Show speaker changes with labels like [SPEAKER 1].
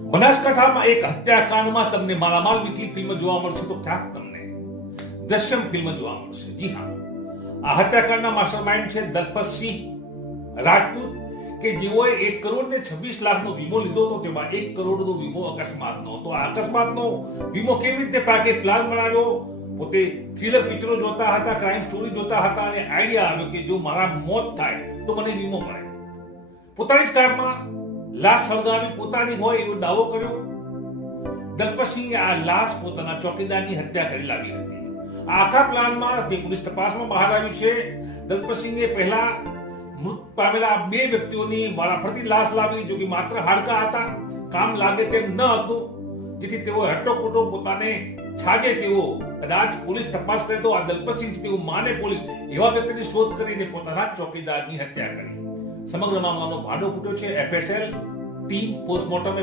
[SPEAKER 1] બનાસકાંઠામાં એક હત્યાકાંડમાં તમને માલામાલ નીકળી ફિલ્મ જોવા મળશે તો ક્યાંક તમને દ્રશ્યમ ફિલ્મ જોવા મળશે. જી હા. આ હત્યાકાંડના માસ્ટરમાઇન્ડ છે દલપતસિંહ રાજપૂત, કે જેઓએ એક કરોડ ને છવ્વીસ લાખનો વીમો લીધો હતો. તેમાં એક કરોડનો વીમો અકસ્માતનો હતો. આ અકસ્માતનો વીમો કેવી રીતે પાકે પ્લાન બનાવ્યો? પોતે થ્રિલર પિક્ચરો જોતા હતા, ક્રાઇમ સ્ટોરી જોતા હતા અને આઈડિયા આવ્યો કે જો મારા મોત થાય તો મને વીમો મળે. પોતાની જ કારમાં લાશ સળગાવી પોતાની હોય એવો દાવો કર્યો. દલપતસિંહે આ લાશ પોતાના ચોકીદારની હત્યા કરી લાવી હતી. આખા પ્લાનમાં તે પોલીસ તપાસમાં બહાર આવ્યું છે, દલપતસિંહે પહેલા મૃત પામેલા બે વ્યક્તિઓની વારાફરતી લાશ લાવી, જો કે માત્ર હાડકા હતા, કામ લાગે તેમ ન હતું, જેથી તેઓ હટ્ટોપટ્ટો પોતાને છાજે તેઓ કદાચ પોલીસ તપાસ કરે તો આ દલપતસિંહ તેઓ માને પોલીસ એવા વ્યક્તિની શોધ કરીને પોતાના ચોકીદારની હત્યા કરી. સમગ્ર મામલાનો ભાડો ફૂટ્યો છે એફએસએલ টিম পোস্টমর্টমে